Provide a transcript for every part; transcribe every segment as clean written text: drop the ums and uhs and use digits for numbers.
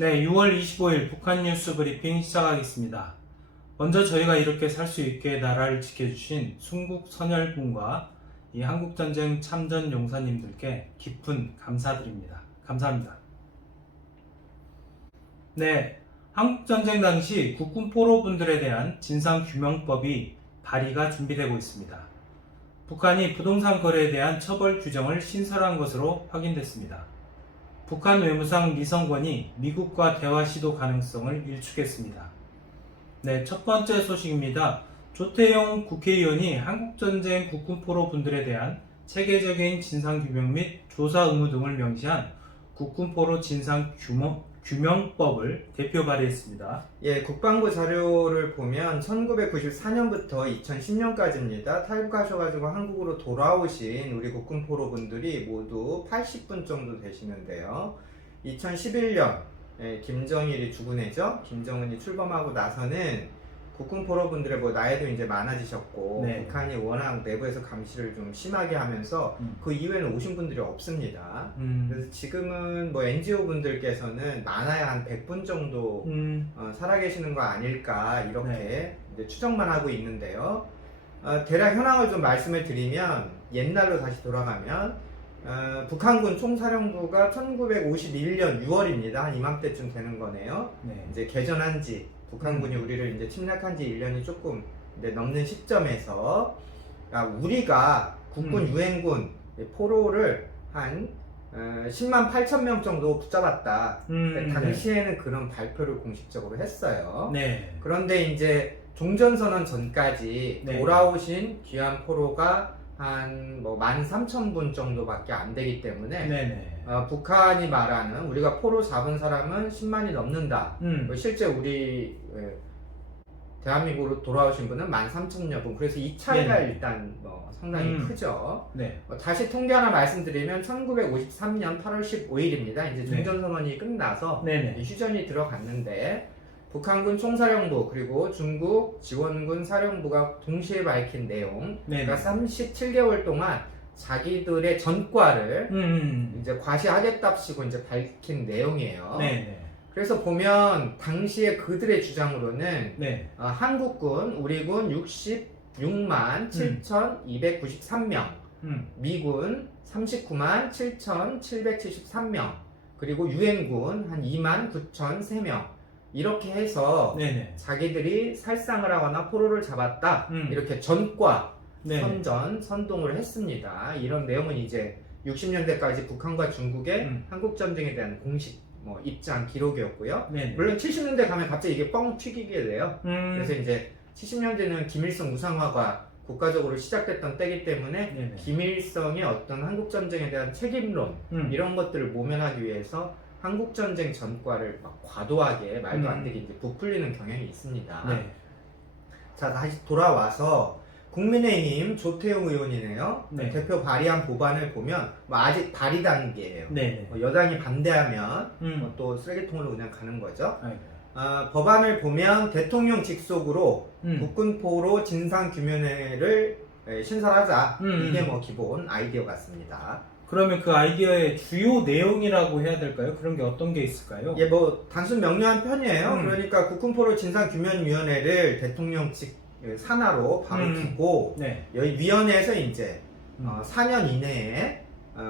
네, 6월 25일 북한 뉴스 브리핑 시작하겠습니다. 먼저 저희가 이렇게 살 수 있게 나라를 지켜주신 순국 선열군과 이 한국전쟁 참전 용사님들께 깊은 감사드립니다. 감사합니다. 네, 한국전쟁 당시 국군 포로분들에 대한 진상규명법이 발의가 준비되고 있습니다. 북한이 부동산 거래에 대한 처벌 규정을 신설한 것으로 확인됐습니다. 북한 외무상 리성권이 미국과 대화 시도 가능성을 일축했습니다. 네, 첫 번째 소식입니다. 조태용 국회의원이 한국전쟁 국군포로분들에 대한 체계적인 진상규명 및 조사 의무 등을 명시한 국군포로 진상규명법을 대표 발의했습니다. 예, 국방부 자료를 보면 1994년부터 2010년까지입니다. 탈북하셔가지고 한국으로 돌아오신 우리 국군포로분들이 모두 80분 정도 되시는데요. 2011년 김정일이 죽은 해죠. 김정은이 출범하고 나서는 국군포로분들의 나이도 이제 많아지셨고, 네. 북한이 워낙 내부에서 감시를 좀 심하게 하면서 그 이후에는 오신 분들이 없습니다. 그래서 지금은 NGO 분들께서는 많아야 한 100분 정도 살아계시는 거 아닐까 이렇게 네. 이제 추정만 하고 있는데요. 대략 현황을 좀 말씀을 드리면, 옛날로 다시 돌아가면 북한군 총사령부가 1951년 6월입니다. 한 이맘때쯤 되는 거네요. 네. 이제 개전한 지, 북한군이 우리를 이제 침략한 지 1년이 조금 이제 넘는 시점에서 우리가 국군 유엔군 포로를 한 10만 8천 명 정도 붙잡았다. 당시에는 그런 발표를 공식적으로 했어요. 네. 그런데 이제 종전선언 전까지 네. 돌아오신 귀한 포로가 한 13,000분 정도밖에 안 되기 때문에 네네. 북한이 말하는 우리가 포로 잡은 사람은 10만이 넘는다. 실제 우리 대한민국으로 돌아오신 분은 13,000여 분. 그래서 이 차이가 네네. 일단 상당히 크죠. 네. 다시 통계 하나 말씀드리면 1953년 8월 15일입니다. 이제 종전선언이 끝나서 네네. 휴전이 들어갔는데, 북한군 총사령부 그리고 중국 지원군 사령부가 동시에 밝힌 내용, 그러니까 37개월 동안 자기들의 전과를 이제 과시하겠답시고 이제 밝힌 내용이에요. 네네. 그래서 보면 당시에 그들의 주장으로는 네. 한국군, 우리군 66만 7,293명, 미군 39만 7,773명, 그리고 유엔군 한 2만 9,003명, 이렇게 해서 네네. 자기들이 살상을 하거나 포로를 잡았다, 이렇게 전과 선동을 했습니다. 이런 내용은 이제 60년대까지 북한과 중국의 한국전쟁에 대한 공식 입장 기록이었고요. 네네. 물론 70년대 가면 갑자기 이게 뻥 튀기게 돼요. 그래서 이제 70년대는 김일성 우상화가 국가적으로 시작됐던 때이기 때문에 네네. 김일성의 어떤 한국전쟁에 대한 책임론, 이런 것들을 모면하기 위해서 한국전쟁 전과를 과도하게 말도 안 되게 이제 부풀리는 경향이 있습니다. 네. 자, 다시 돌아와서 국민의힘 조태용 의원이네요. 네. 대표 발의한 법안을 보면 아직 발의 단계예요. 네네. 여당이 반대하면 또 쓰레기통으로 그냥 가는 거죠. 아이고. 법안을 보면 대통령 직속으로 국군포로 진상규명회를 신설하자. 이게 기본 아이디어 같습니다. 그러면 그 아이디어의 주요 내용이라고 해야 될까요? 그런 게 어떤 게 있을까요? 예, 단순 명료한 편이에요. 그러니까 국군포로 진상규명위원회를 대통령 측 산하로 바로 두고, 네. 여기 위원회에서 이제 4년 이내에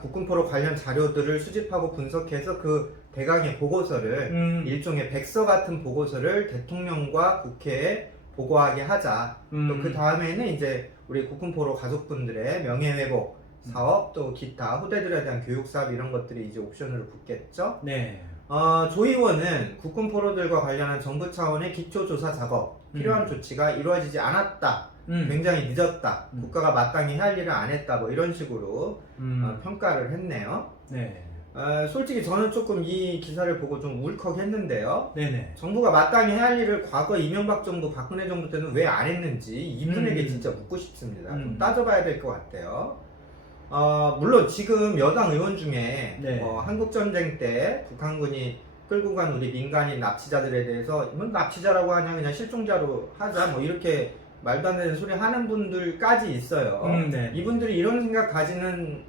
국군포로 관련 자료들을 수집하고 분석해서 그 대강의 보고서를 일종의 백서 같은 보고서를 대통령과 국회에 보고하게 하자. 또 그 다음에는 이제 우리 국군포로 가족분들의 명예회복 사업, 또 기타 후대들에 대한 교육 사업, 이런 것들이 이제 옵션으로 붙겠죠. 네. 조 의원은 국군포로들과 관련한 정부 차원의 기초조사 작업, 필요한 조치가 이루어지지 않았다, 굉장히 늦었다, 국가가 마땅히 할 일을 안 했다, 이런 식으로 평가를 했네요. 네. 솔직히 저는 조금 이 기사를 보고 좀 울컥했는데요. 네네. 정부가 마땅히 해야 할 일을 과거 이명박 정부, 박근혜 정부 때는 왜 안 했는지 이분에게 진짜 묻고 싶습니다. 좀 따져봐야 될 것 같아요. 물론 지금 여당 의원 중에 한국전쟁 때 북한군이 끌고 간 우리 민간인 납치자들에 대해서 납치자라고 하냐, 그냥 실종자로 하자, 이렇게 말도 안 되는 소리 하는 분들까지 있어요. 네. 이분들이 이런 생각 가지는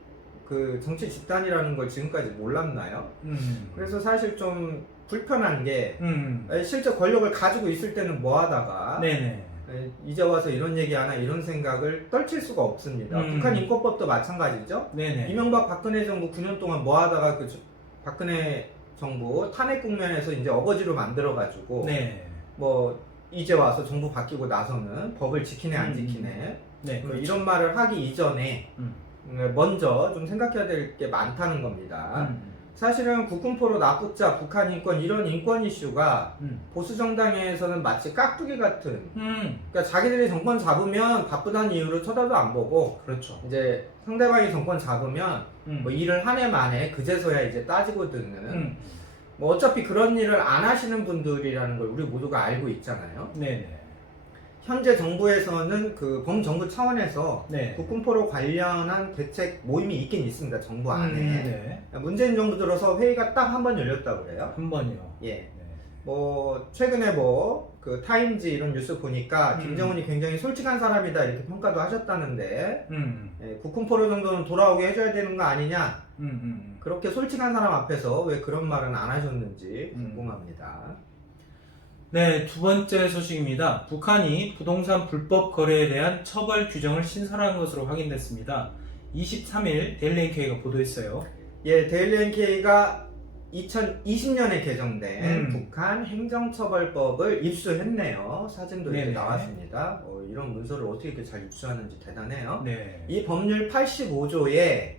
그 정치 집단이라는 걸 지금까지 몰랐나요? 그래서 사실 좀 불편한 게 음. 실제 권력을 가지고 있을 때는 뭐 하다가 네네. 이제 와서 이런 얘기 하나 이런 생각을 떨칠 수가 없습니다. 북한 인권법도 마찬가지죠. 네네. 이명박 박근혜 정부 9년 동안 뭐 하다가 그 박근혜 정부 탄핵 국면에서 이제 어거지로 만들어가지고 네. 뭐 이제 와서 정부 바뀌고 나서는 법을 지키네 안 지키네 네. 뭐 그렇죠. 이런 말을 하기 이전에 먼저 좀 생각해야 될 게 많다는 겁니다. 사실은 국군포로 납북자, 북한 인권 이런 인권 이슈가 보수 정당에서는 마치 깍두기 같은 그러니까 자기들이 정권 잡으면 바쁘다는 이유로 쳐다도 안 보고 그렇죠. 이제 상대방이 정권 잡으면 뭐 일을 한 해 만에 그제서야 이제 따지고 드는 뭐 어차피 그런 일을 안 하시는 분들이라는 걸 우리 모두가 알고 있잖아요. 네네. 현재 정부에서는 그 범정부 차원에서 네. 국군포로 관련한 대책 모임이 있긴 있습니다. 정부 안에. 네. 문재인 정부 들어서 회의가 딱 한 번 열렸다고 그래요. 한 번이요. 예. 네. 뭐 최근에 뭐 그 타임지 이런 뉴스 보니까 김정은이 굉장히 솔직한 사람이다 이렇게 평가도 하셨다는데 예, 국군포로 정도는 돌아오게 해줘야 되는 거 아니냐 그렇게 솔직한 사람 앞에서 왜 그런 말은 안 하셨는지 궁금합니다. 네, 두 번째 소식입니다. 북한이 부동산 불법 거래에 대한 처벌 규정을 신설한 것으로 확인됐습니다. 23일 데일리 NK가 보도했어요. 예, 데일리 NK가 2020년에 개정된 북한 행정처벌법을 입수했네요. 사진도 이렇게 네네. 나왔습니다. 이런 문서를 어떻게 이렇게 잘 입수하는지 대단해요. 네. 이 법률 85조에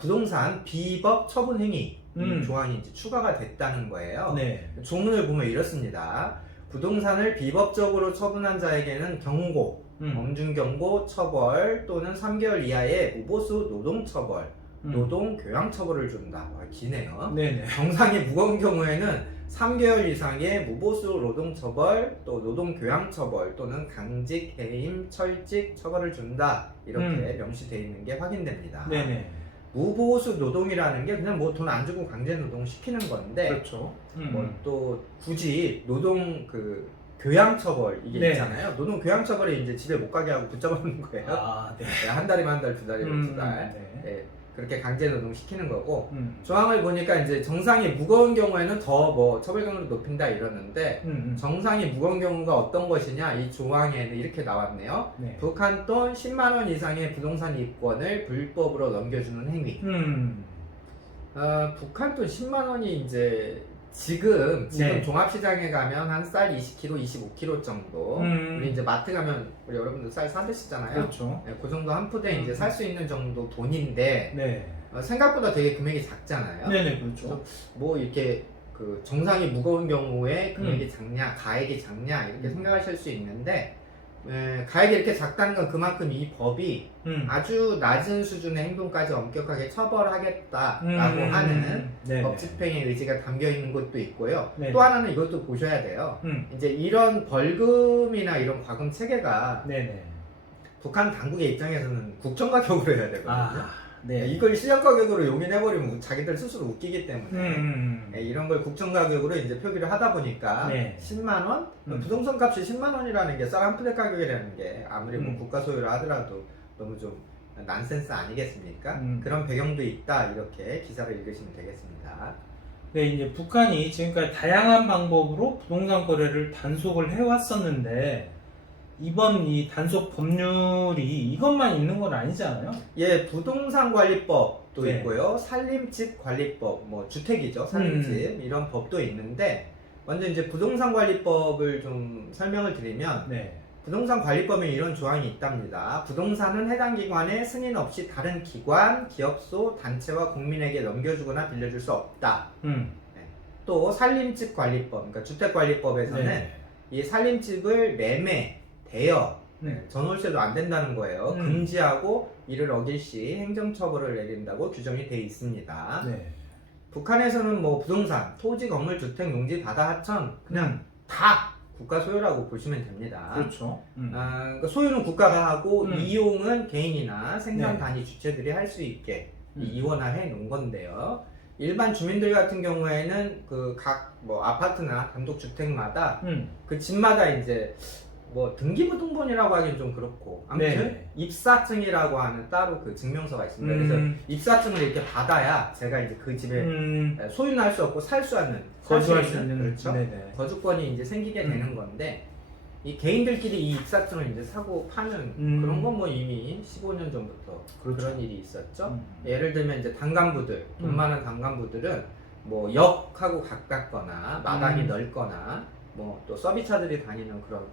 부동산 비법 처분 행위 이 조항이 이제 추가가 됐다는 거예요. 네. 조문을 보면 이렇습니다. 부동산을 비법적으로 처분한 자에게는 경고, 엄중경고, 처벌 또는 3개월 이하의 무보수 노동처벌, 노동교양처벌을 준다. 기네요. 네네. 정상이 무거운 경우에는 3개월 이상의 무보수 노동처벌, 또 노동교양처벌 또는 강직, 해임, 철직 처벌을 준다. 이렇게 명시되어 있는 게 확인됩니다. 네네. 무보수 노동이라는 게 그냥 뭐 돈 안 주고 강제 노동 시키는 건데, 그렇죠. 뭐 또 굳이 노동 그 교양 처벌 이게 네. 있잖아요. 노동 교양 처벌이 이제 집에 못 가게 하고 붙잡아놓는 거예요. 아, 네. 한 달이면 한 달, 두 달이면 두 달. 네. 예, 그렇게 강제 노동 시키는 거고. 조항을 보니까 이제 정상이 무거운 경우에는 더 뭐 처벌 강도를 높인다 이러는데 정상이 무거운 경우가 어떤 것이냐 이 조항에는 이렇게 나왔네요. 네. 북한 돈 10만 원 이상의 부동산 이권을 불법으로 넘겨주는 행위. 북한 돈 10만 원이 이제 지금 네. 종합시장에 가면 한 쌀 20kg, 25kg 정도. 우리 이제 마트 가면 우리 여러분들 쌀 사 드시잖아요. 그렇죠. 네, 그 정도 한 푸대 이제 살 수 있는 정도 돈인데 네. 생각보다 되게 금액이 작잖아요. 네네, 그렇죠. 뭐 이렇게 그 정상이 무거운 경우에 금액이 작냐, 가액이 작냐 이렇게 생각하실 수 있는데 가액이 이렇게 작다는 건 그만큼 이 법이 아주 낮은 수준의 행동까지 엄격하게 처벌하겠다라고 하는 네네. 법 집행의 의지가 담겨 있는 것도 있고요. 네네. 또 하나는 이것도 보셔야 돼요. 이제 이런 벌금이나 이런 과금 체계가 네네. 북한 당국의 입장에서는 국정가격으로 해야 되거든요. 아, 네. 이걸 시장 가격으로 용인해버리면 자기들 스스로 웃기기 때문에 이런 걸 국정 가격으로 이제 표기를 하다 보니까 네. 10만 원? 부동산 값이 10만 원이라는 게 쌀 한 푸대 가격이라는 게 아무리 뭐 국가 소유를 하더라도 너무 좀 난센스 아니겠습니까? 그런 배경도 있다 이렇게 기사를 읽으시면 되겠습니다. 네, 이제 북한이 지금까지 다양한 방법으로 부동산 거래를 단속을 해왔었는데 이번 이 단속 법률이 이것만 있는 건 아니잖아요. 예, 부동산 관리법도 네. 있고요. 산림집 관리법, 뭐 주택이죠. 산림집 이런 법도 있는데 먼저 이제 부동산 관리법을 좀 설명을 드리면 네. 부동산 관리법에 이런 조항이 있답니다. 부동산은 해당 기관의 승인 없이 다른 기관, 기업소, 단체와 국민에게 넘겨주거나 빌려줄 수 없다. 또 산림집 관리법, 그러니까 주택관리법에서는 네. 이 산림집을 매매, 대여, 전월세도 안 된다는 거예요. 금지하고 이를 어길 시 행정처벌을 내린다고 규정이 되어 있습니다. 네. 북한에서는 뭐 부동산, 토지, 건물, 주택, 농지, 바다, 하천 그냥 다 국가 소유라고 보시면 됩니다. 그렇죠. 그러니까 소유는 국가가 하고 이용은 개인이나 생산 네. 단위 주체들이 할 수 있게 이원화해 놓은 건데요. 일반 주민들 같은 경우에는 그 각 뭐 아파트나 단독주택마다 그 집마다 이제 뭐 등기부등본이라고 하긴 좀 그렇고 아무튼 네. 입사증이라고 하는 따로 그 증명서가 있습니다. 그래서 입사증을 이렇게 받아야 제가 이제 그 집에 소유할 수 없고 살 수 없는 거주할 수 있는 그렇죠. 네네. 거주권이 이제 생기게 되는 건데 이 개인들끼리 이 입사증을 이제 사고 파는 그런 건 뭐 이미 15년 전부터 그렇죠. 그런 일이 있었죠. 예를 들면 이제 단간부들 돈 많은 단간부들은 뭐 역하고 가깝거나 마당이 넓거나 뭐 또 서비스차들이 다니는 그런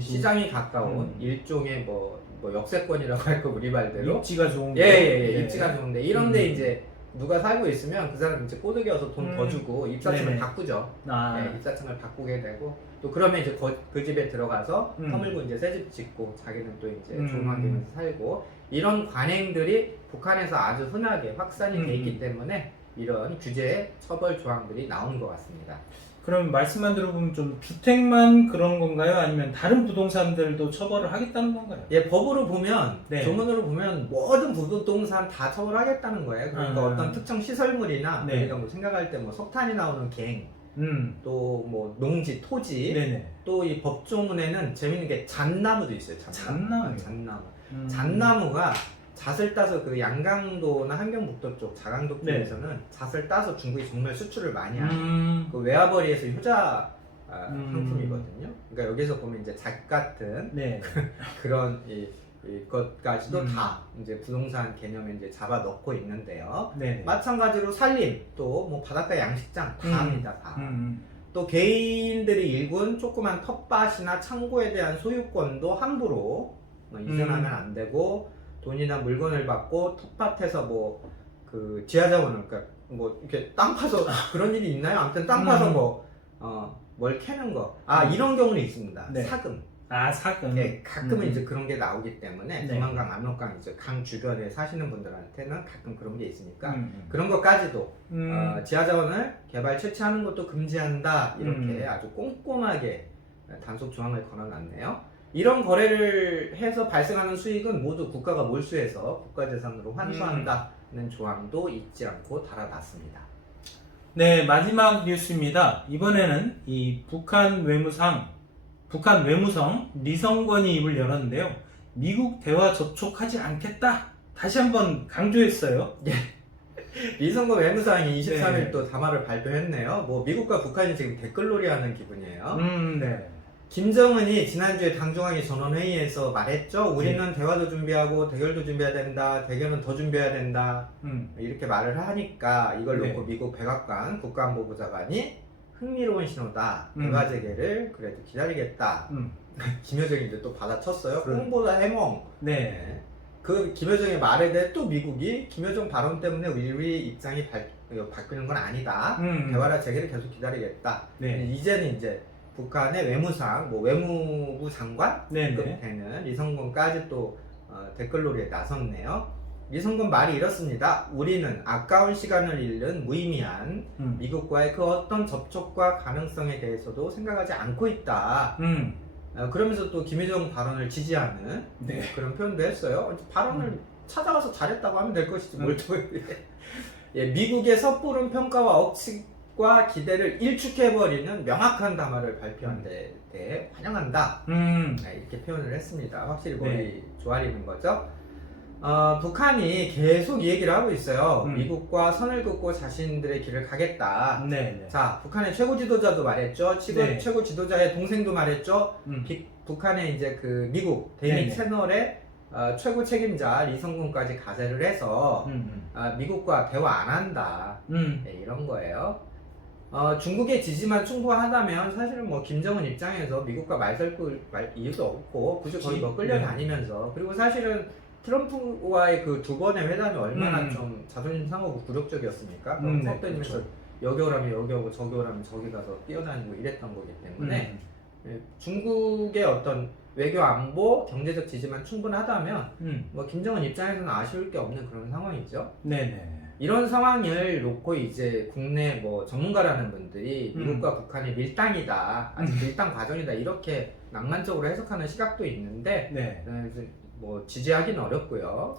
시장이 가까운 일종의 뭐 역세권이라고 할거 우리 말대로 입지가 좋은 예, 입지가 좋은데 이런데 이제 누가 살고 있으면 그 사람 이제 꼬드기 와서 돈 더 주고 입사증을 네네. 바꾸죠. 아. 네, 입사증을 바꾸게 되고 또 그러면 이제 그 집에 들어가서 터물고 이제 새 집 짓고 자기는 또 이제 좋은 환경에서 살고 이런 관행들이 북한에서 아주 흔하게 확산이 돼 있기 때문에 이런 규제 처벌 조항들이 나오는 것 같습니다. 그럼 말씀만 들어보면 좀 주택만 그런 건가요? 아니면 다른 부동산들도 처벌을 하겠다는 건가요? 예, 법으로 보면, 네. 조문으로 보면 모든 부동산 다 처벌하겠다는 거예요. 그러니까 어떤 특정 시설물이나 네. 우리가 뭐 생각할 때 뭐 석탄이 나오는 갱, 또 뭐 농지, 토지, 네네. 또 이 법조문에는 재밌는 게 잣나무도 있어요. 잣나무. 잣나무가 잣을 따서 그 양강도나 함경북도 쪽, 자강도 네. 쪽에서는 잣을 따서 중국이 정말 수출을 많이 하는 그 외화벌이에서 효자 상품이거든요. 그러니까 여기서 보면 이제 잣 같은 네. 그런 이것까지도 다 이제 부동산 개념에 이제 잡아 넣고 있는데요. 네. 마찬가지로 산림 또 뭐 바닷가 양식장 다 합니다. 다. 또 개인들이 일군 조그만 텃밭이나 창고에 대한 소유권도 함부로 이전하면 안 되고 돈이나 물건을 받고 텃밭에서 뭐 그 지하자원을 그러니까 뭐 이렇게 땅 파서 그런 일이 있나요? 아무튼 땅 파서 뭘 캐는 거. 이런 경우는 있습니다. 네. 사금. 사금. 네, 가끔은 이제 그런 게 나오기 때문에 네. 두만강, 압록강 이제 강 주변에 사시는 분들한테는 가끔 그런 게 있으니까 그런 것까지도 지하자원을 개발 채취하는 것도 금지한다 이렇게 아주 꼼꼼하게 단속 조항을 걸어놨네요. 이런 거래를 해서 발생하는 수익은 모두 국가가 몰수해서 국가재산으로 환수한다는 조항도 잊지 않고 달아놨습니다. 네, 마지막 뉴스입니다. 이번에는 이 북한 외무성 리성건이 입을 열었는데요. 미국 대화 접촉하지 않겠다. 다시 한번 강조했어요. 리성건 외무상이 23일 네. 또 담화를 발표했네요. 뭐 미국과 북한이 지금 댓글놀이하는 기분이에요. 네. 김정은이 지난주에 당중앙위 전원회의에서 말했죠. 우리는 대화도 준비하고 대결도 준비해야 된다. 대결은 더 준비해야 된다. 이렇게 말을 하니까 이걸 놓고 미국 백악관 국가안보부 장관이 흥미로운 신호다. 대화 재개를 그래도 기다리겠다. 김여정이 이제 또 받아쳤어요. 홍보다 해몽. 네. 그 김여정의 말에 대해 또 미국이 김여정 발언 때문에 우리 입장이 바뀌는 건 아니다. 대화라 재개를 계속 기다리겠다. 네. 이제는 이제 북한의 외무상, 뭐 외무부 장관 네네. 되는 리성건까지 또 댓글놀이에 나섰네요. 리성건 말이 이렇습니다. 우리는 아까운 시간을 잃는 무의미한 미국과의 그 어떤 접촉과 가능성에 대해서도 생각하지 않고 있다. 그러면서 또 김여정 발언을 지지하는 네. 그런 표현도 했어요. 발언을 찾아가서 잘했다고 하면 될 것이지 뭘 또. 예, 미국의 섣부른 평가와 억측과 기대를 일축해버리는 명확한 담화를 발표한 데 대해 환영한다. 이렇게 표현을 했습니다. 확실히 머리 조아리는 거죠. 북한이 계속 이 얘기를 하고 있어요. 미국과 선을 긋고 자신들의 길을 가겠다. 네. 자, 북한의 최고 지도자도 말했죠. 최고 지도자의 동생도 말했죠. 북한의 이제 그 미국 대미 채널의 최고 책임자 리성건까지 가세를 해서 미국과 대화 안 한다. 네, 이런 거예요. 중국의 지지만 충분하다면 사실은 뭐 김정은 입장에서 미국과 말 이유도 없고 굳이 거의 뭐 끌려다니면서 그리고 사실은 트럼프와의 그 두 번의 회담이 얼마나 좀 자존심 상하고 굴욕적이었습니까? 헛되면서 여기 오라면 여기 오고 저기 오라면 저기 가서 뛰어다니고 이랬던 거기 때문에 중국의 어떤 외교 안보 경제적 지지만 충분하다면 뭐 김정은 입장에서는 아쉬울 게 없는 그런 상황이죠. 네네. 이런 상황을 놓고 이제 국내 뭐 전문가라는 분들이 미국과 북한이 밀당이다, 아직 밀당 과정이다 이렇게 낭만적으로 해석하는 시각도 있는데 뭐 지지하기는 어렵고요.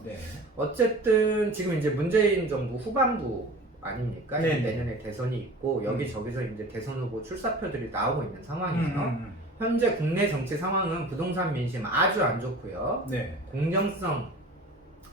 어쨌든 지금 이제 문재인 정부 후반부 아닙니까? 이제 내년에 대선이 있고 여기저기서 이제 대선 후보 출사표들이 나오고 있는 상황이에요. 현재 국내 정치 상황은 부동산 민심 아주 안 좋고요. 네. 공정성,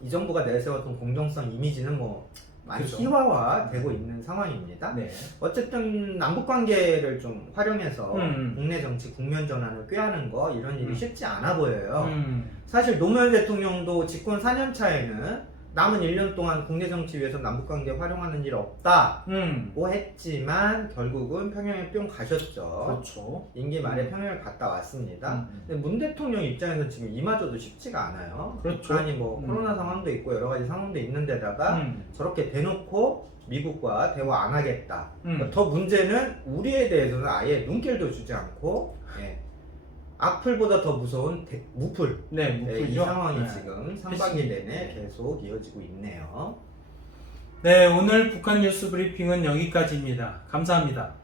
이 정부가 내세웠던 공정성 이미지는 뭐 많이 그죠. 희화화되고 있는 상황입니다. 네. 어쨌든 남북 관계를 좀 활용해서 음. 국내 정치 국면 전환을 꾀하는 거 이런 일이 쉽지 않아 보여요. 음. 사실 노무현 대통령도 집권 4년 차에는 남은 1년 동안 국내 정치 위해서 남북 관계 활용하는 일 없다고 했지만 결국은 평양에 뿅 가셨죠. 그렇죠. 임기 말에 평양을 갔다 왔습니다. 음. 근데 문 대통령 입장에서 지금 이마저도 쉽지가 않아요. 그렇죠. 북한이 뭐 음. 코로나 상황도 있고 여러 가지 상황도 있는 데다가 저렇게 대놓고 미국과 대화 안 하겠다. 더 문제는 우리에 대해서는 아예 눈길도 주지 않고 예. 악플보다 더 무서운 무플. 네, 이 무플이죠. 상황이 네. 지금 상반기 내내 계속 이어지고 있네요. 네, 오늘 북한 뉴스 브리핑은 여기까지입니다. 감사합니다.